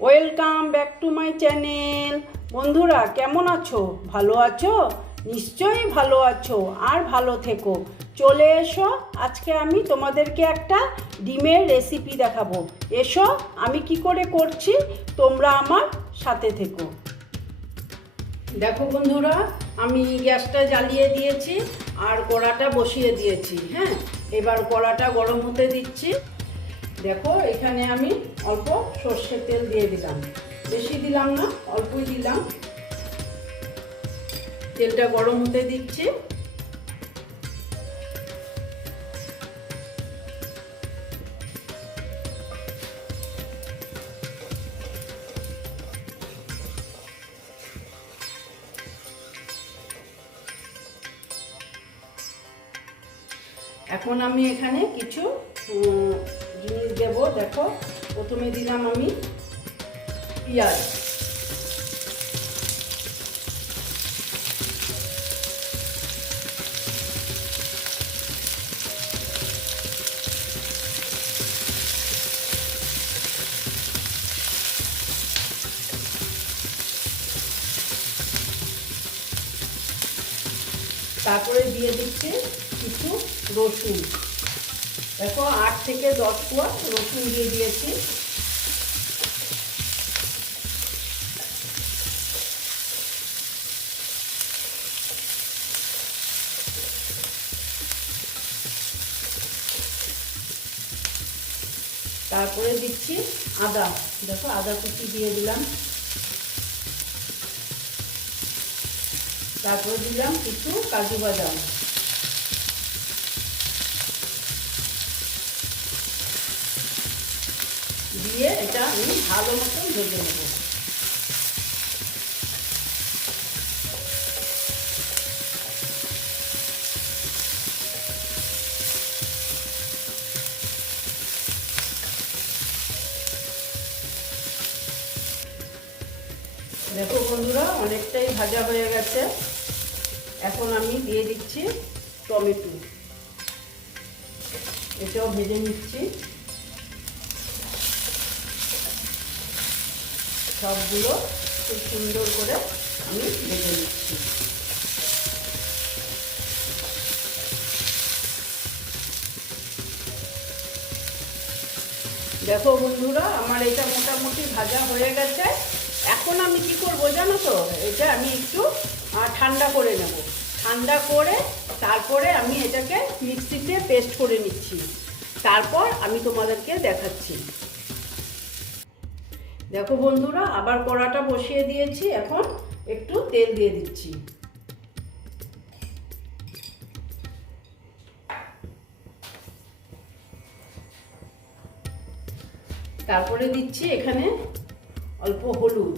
Welcome back to my channel বন্ধুরা, কেমন আছো? ভালো আছো? নিশ্চয়ই ভালো আছো আর ভালো থেকো। চলে এসো, আজকে আমি তোমাদেরকে একটা ডিমের রেসিপি দেখাবো। এসো, আমি কি করে করছি? তোমরা আমার সাথে থেকো। দেখো বন্ধুরা, আমি গ্যাসটা জ্বালিয়ে দিয়েছি আর কড়াটা বসিয়ে দিয়েছি হ্যাঁ? এবার কড়াটা গরম হতে দিচ্ছি। দেখো, এখানে আমি অল্প সর্ষের তেল দিয়ে দিলাম। বেশি দিলাম না, অল্পই দিলাম। তেলটা গরম হতে দিচ্ছি। এখন আমি এখানে কিছু জিনিস দেব দেখো প্রথমে দিলাম আমি পেঁয়াজ। তারপরে দিয়ে দিচ্ছে কিছু রসুন। দেখো, আট থেকে দশ কোয়া রসুন দিয়ে দিয়েছি। তারপরে দিচ্ছি আদা। দেখো, আদা কুচি দিয়ে দিলাম। তারপরে দিলাম কিছু কাজু বাদাম। দিয়ে এটা আমি ভালো মতন ভেজে নেব। দেখো বন্ধুরা, অনেকটাই ভাজা হয়ে গেছে। এখন আমি দিয়ে দিচ্ছি টমেটো। এটাও ভেজে নিচ্ছি। সবগুলো খুব সুন্দর করে আমি ভেজে নিচ্ছি। দেখো বন্ধুরা, আমার এটা মোটামুটি ভাজা হয়ে গেছে। এখন আমি কি করব জানো তো? এটা আমি একটু ঠান্ডা করে নেব। ঠান্ডা করে তারপরে আমি এটাকে মিক্সিতে পেস্ট করে নিচ্ছি। তারপর আমি তোমাদেরকে দেখাচ্ছি। দেখো বন্ধুরা, আবার কড়াটা বসিয়ে দিয়েছি, এখন একটু তেল দিয়ে দিচ্ছি। তারপরে দিচ্ছি এখানে অল্প হলুদ।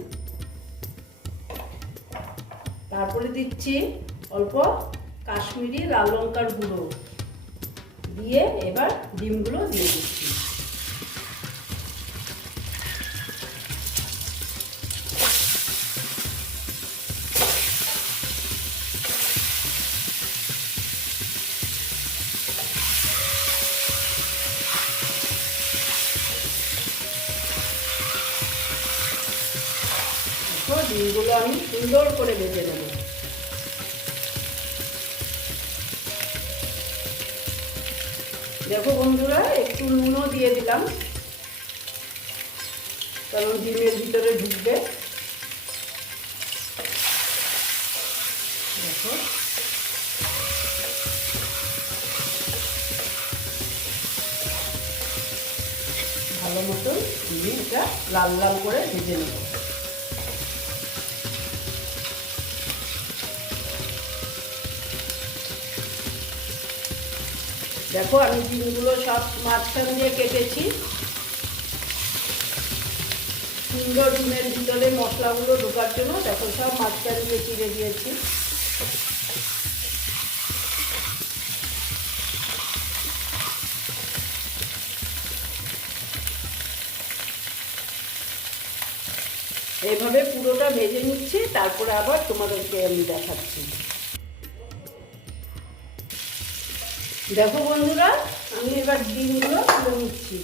তারপরে দিচ্ছি অল্প কাশ্মীরি লাল লঙ্কার গুঁড়ো। দিয়ে এবার ডিমগুলো দিয়ে দিচ্ছি। ডিমগুলো আমি সুন্দর করে ভেজে নেব। দেখো বন্ধুরা, একটু নুনও দিয়ে দিলাম। কারণ ডিমের ভিতরে ঢুকবে। দেখো। ভালো দিয়ে এটা লাল লাল করে ভেজে নেব। দেখো আমি ডিমগুলো সব মাঝখান দিয়ে কেটেছি। সুন্দর ডিমের ভিতরে মশলাগুলো ঢোকার জন্য দেখো সব মাঝখান দিয়ে চিড়ে দিয়েছি। এইভাবে পুরোটা ভেজে নিচ্ছি, তারপরে আবার তোমাদেরকে আমি দেখাচ্ছি। দেখো বন্ধুরা, আমি এবার ডিমগুলো তুলে নিচ্ছি।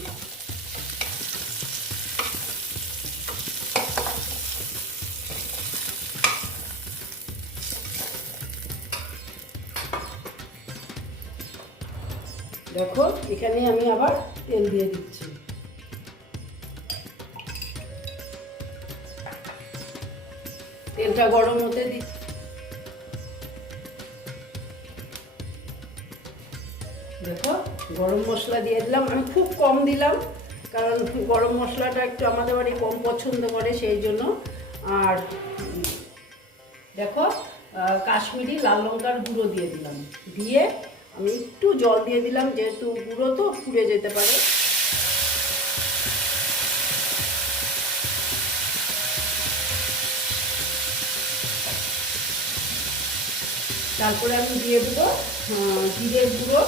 দেখো, এখানে আমি আবার তেল দিয়ে দিচ্ছি। তেলটা গরম হতে দিচ্ছি। দেখো, গরম মশলা দিয়ে দিলাম। আমি খুব কম দিলাম, কারণ গরম মশলাটা একটু আমাদের বাড়ি কম পছন্দ করে সেই জন্য। আর, দেখো কাশ্মীরি লাল লঙ্কার গুঁড়ো দিয়ে দিলাম। দিয়ে আমি একটু জল দিয়ে দিলাম, যেহেতু গুঁড়ো তো পুড়ে যেতে পারে। তারপরে আমি দিয়ে দেবো জিরের গুঁড়ো।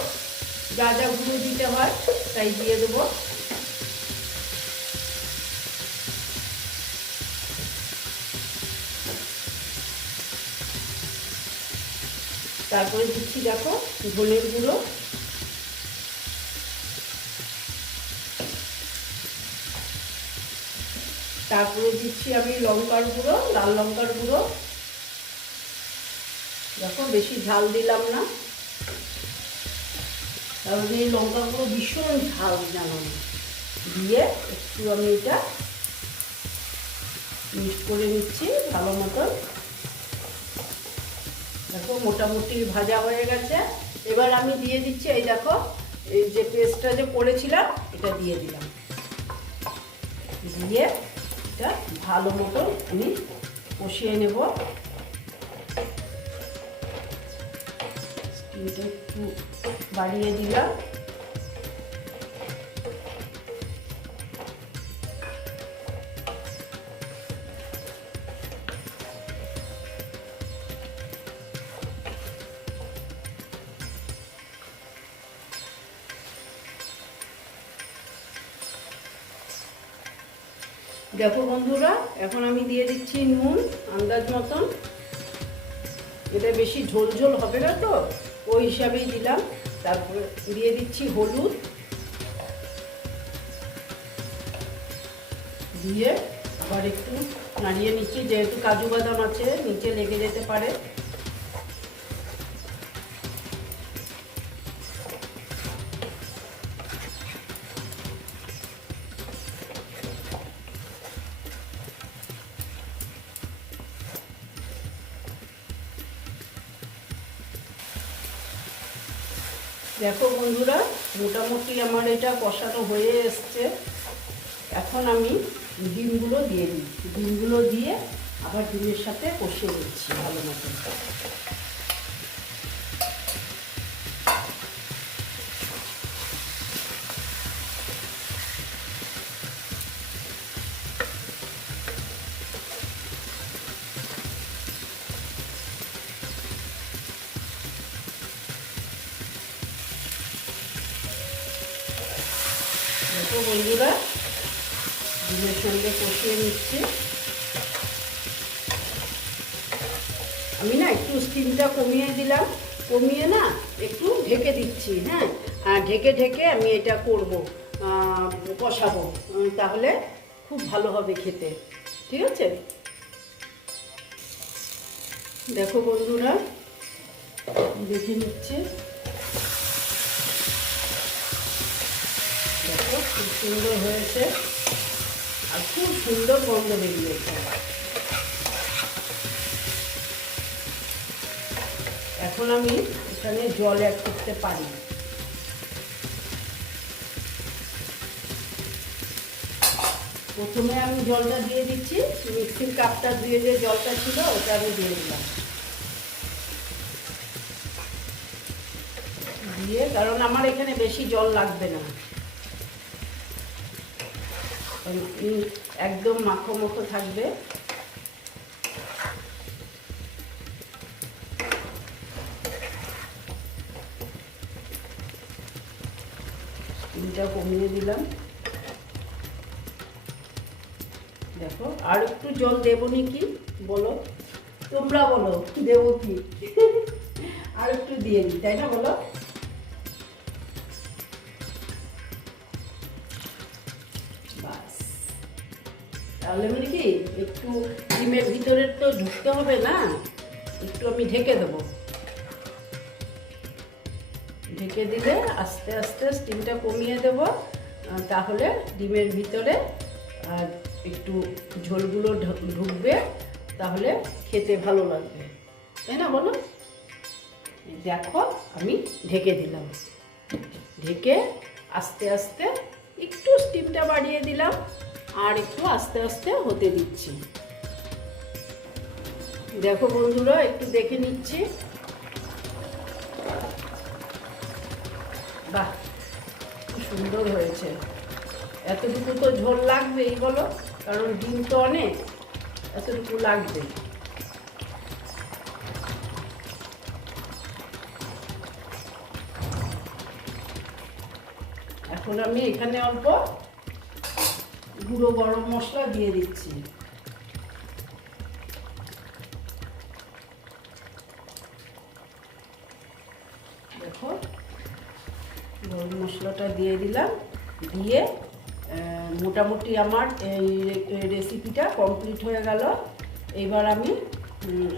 যা যা গুঁড়ো দিতে হয়, তাই দিয়ে দেবো। তারপরে দিচ্ছি দেখো ধনের গুঁড়ো। তারপরে দিচ্ছি আমি লঙ্কার গুঁড়ো, লাল লঙ্কার গুঁড়ো। দেখো বেশি ঝাল দিলাম না। তারপরে এই লঙ্কা গুঁড়ো ভীষণ ঝাল জানো। দিয়ে একটু আমি এটা মিক্স করে নিচ্ছি ভালো মতন। দেখো মোটামুটি ভাজা হয়ে গেছে। এবার আমি দিয়ে দিচ্ছি, এই দেখো, এই যে পেস্টটা যে করেছিলাম, এটা দিয়ে দিলাম। দিয়ে এটা ভালো মতন আমি কষিয়ে নেব। একটু বাড়িয়ে দিলাম। দেখো বন্ধুরা, এখন আমি দিয়ে দিচ্ছি নুন, আন্দাজ মতন। এটা বেশি ঝোল ঝোল হবে না তো? ওই হিসাবেই দিলাম। তারপরে দিয়ে দিচ্ছি হলুদ। দিয়ে আবার একটু নাড়িয়ে নিচ্ছি, যেহেতু কাজু বাদাম আছে, নিচে লেগে যেতে পারে। দেখো বন্ধুরা, মোটামুটি আমার এটা কষানো হয়ে এসছে। এখন আমি ডিমগুলো দিয়ে দিই ডিমগুলো দিয়ে আবার ডিমের সাথে কষিয়ে দিচ্ছি ভালো মতন। দেখো বন্ধুরা ডিমের সঙ্গে কষিয়ে নিচ্ছি। আমি না একটু স্টিমটা কমিয়ে দিলাম। কমিয়ে না একটু ঢেকে দিচ্ছি হ্যাঁ? আর ঢেকে ঢেকে আমি এটা করব কষাবো তাহলে খুব ভালো হবে খেতে। ঠিক আছে? দেখো বন্ধুরা, দেখে নিচ্ছে। দেখো, খুব সুন্দর হয়েছে। আর খুব সুন্দর গন্ধ বেরিয়েছে। এখন আমি এখানে জল অ্যাড করতে পারি। প্রথমে আমি জলটা দিয়ে দিচ্ছি। মিক্সির কাপটা দিয়ে যে জলটা ছিল, ওটা আমি দিয়ে দিলাম। দিয়ে, কারণ আমার এখানে বেশি জল লাগবে না। একদম মাখো মাখো থাকবে। স্টিমটা কমিয়ে দিলাম। দেখো, আর একটু জল দেবো কি বলো। তোমরা বলো, দেবো কি? আর একটু দিয়ে দিই, তাই না বলো? তাহলে মানে কি, একটু ডিমের ভিতরে তো ঢুকতে হবে না, একটু আমি ঢেকে দেবো। ঢেকে দিলে আস্তে আস্তে স্টিমটা কমিয়ে দেব তাহলে ডিমের ভিতরে আর একটু ঝোলগুলো ঢুকবে, তাহলে খেতে ভালো লাগবে। তাই না বলো? দেখো, আমি ঢেকে দিলাম। ঢেকে আস্তে আস্তে একটু স্টিমটা বাড়িয়ে দিলাম। আর একটু আস্তে আস্তে হতে দিচ্ছি। দেখো বন্ধুরা, একটু দেখে নিচ্ছি। বাহ সুন্দর হয়েছে। এতটুকু তো ঝোল লাগবেই বলো, কারণ ডিম তো অনেক, এতটুকু লাগবে। এখন আমি এখানে অল্প গুঁড়ো গরম মশলা দিয়ে দিচ্ছি। দেখো, গরম মশলাটা দিয়ে দিলাম। দিয়ে মোটামুটি আমার এই রেসিপিটা কমপ্লিট হয়ে গেল। এবার আমি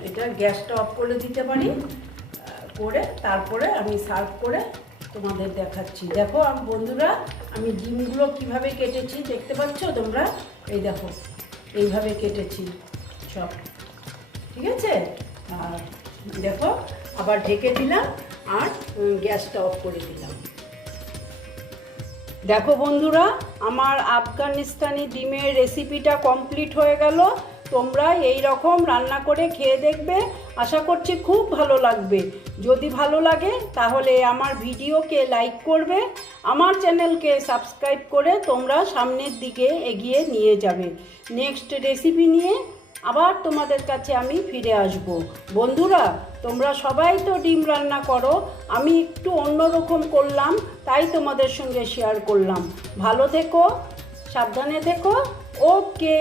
এটা গ্যাসটা অফ করে দিতে পারি। করে তারপরে আমি সার্ভ করে তোমাদের দেখাচ্ছি। দেখো, আমি বন্ধুরা, আমি ডিমগুলো কীভাবে কেটেছি দেখতে পাচ্ছ তোমরা? এই দেখো, এইভাবে কেটেছি সব। ঠিক আছে? আর দেখো, আবার ঢেকে দিলাম আর গ্যাসটা অফ করে দিলাম। দেখো বন্ধুরা, আমার আফগানিস্তানি ডিমের রেসিপিটা কমপ্লিট হয়ে গেল। তোমরা এই রকম রান্না করে খেয়ে দেখবে। আশা করছি খুব ভালো লাগবে। যদি ভালো লাগে, তাহলে আমার ভিডিওকে লাইক করবে। আমার চ্যানেলকে সাবস্ক্রাইব করে তোমরা সামনের দিকে এগিয়ে নিয়ে যাবে। নেক্সট রেসিপি নিয়ে আবার তোমাদের কাছে আমি ফিরে আসব। বন্ধুরা, তোমরা সবাই তো ডিম রান্না করো, আমি একটু অন্যরকম করলাম, তাই তোমাদের সঙ্গে শেয়ার করলাম। ভালো থেকো, সাবধানে থেকো, ওকে।